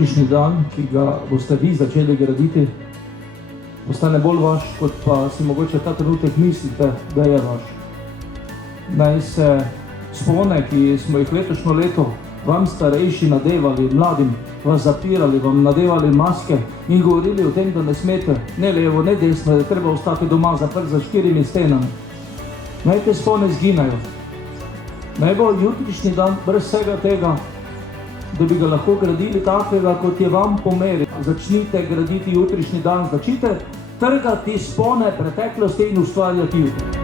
jutrišnji dan, ki ga boste vi začeli graditi, postane bolj vaš, kot pa si mogoče ta trenutek mislite, da je vaš. Naj se spone, ki smo jih letošnjo leto vam starejši nadevali, mladim vas zapirali, vam nadevali maske in govorili o tem, da ne smete ne levo, ne desno, da treba ostati doma zaprt za 4 stenami. Naj te spone zginejo. Naj bo jutrišnji dan brez vsega tega, da bi ga lahko gradili takega, kot je vam po meri. Začnite graditi jutrišnji dan, začnite trgati spone preteklosti in ustvarjati jutri.